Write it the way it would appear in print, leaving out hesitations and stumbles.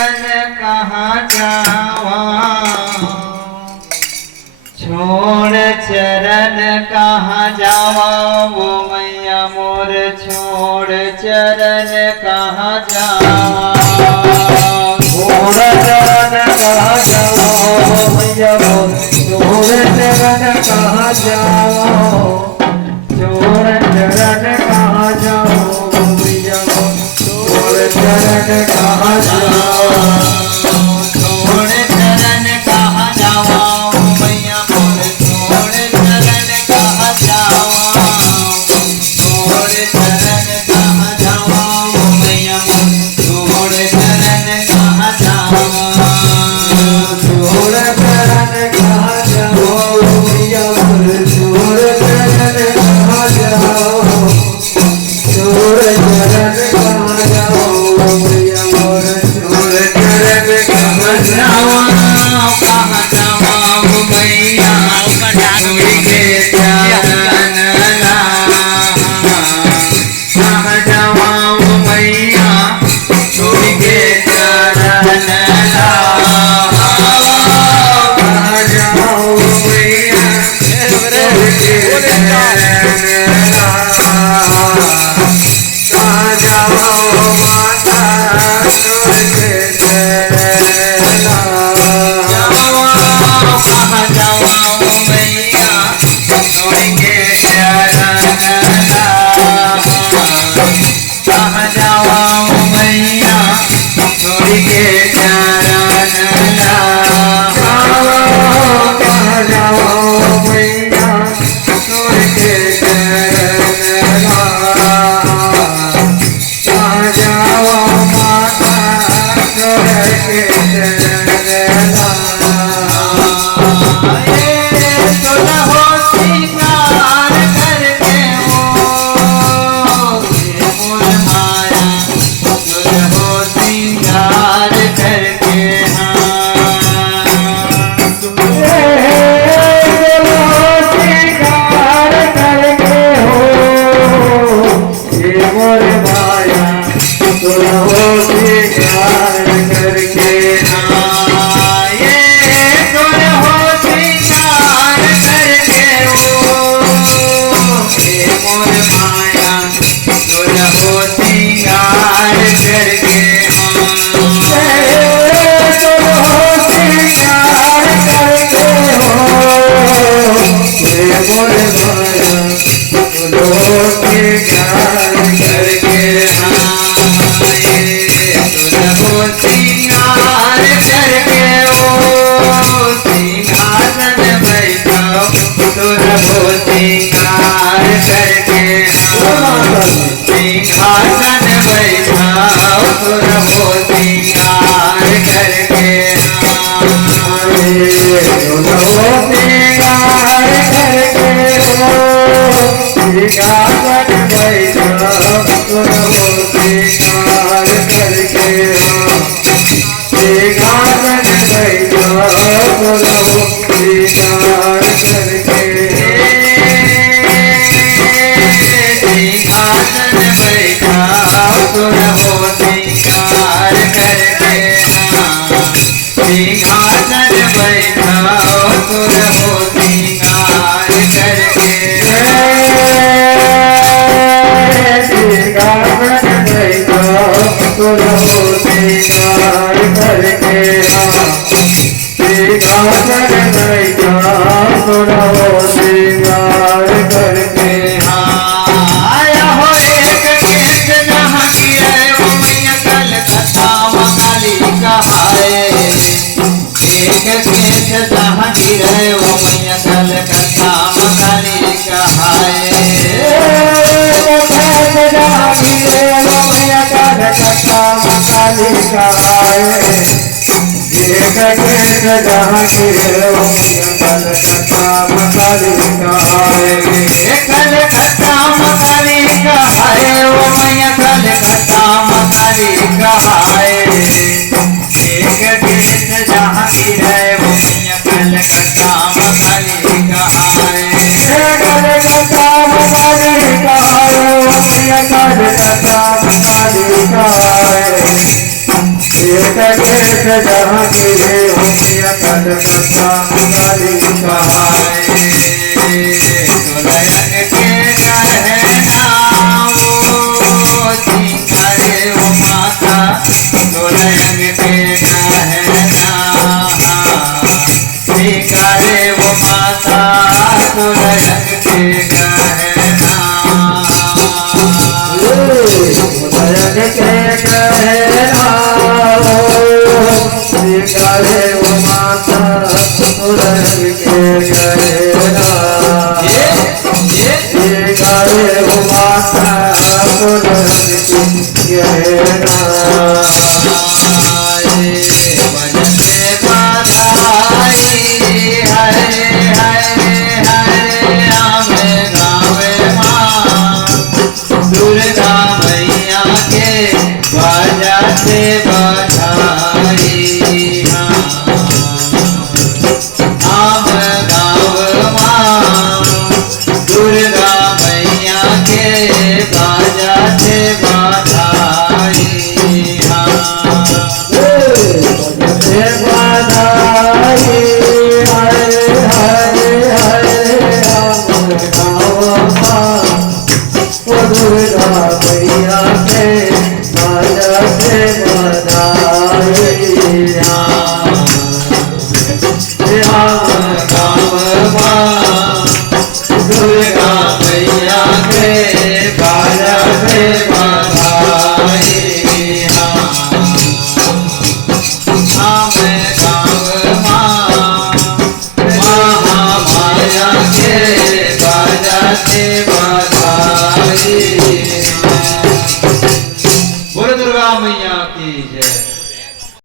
कहाँ जावा छोड़ चरण कहाँ जावा वो मैया मोर छोड़ चरण कहाँ जावा छोड़ चरण कहाँ जावा वो मैया मोर छोड़ चरण कहाँ जावा छोड़ चरण कहाँ जावा वो मैया मोर छोड़ चरण कहाँ जावा जहाँ की कलकत्ता मकाली कहाए कलकत्ता मकाली कहाए वो मैया कलकत्ता मकाली कहाए एक गीत जहाँ की है वो मैया कलकत्ता मकाली कहाए कलकत्ता मकाली कहाए वो मैया कलकत्ता मकाली कहाए एक केस जहांगीर हो मैया कलकत्ता काली कहाए दुल्हन के गहना वो सिंगारे वो माता दुल्हन के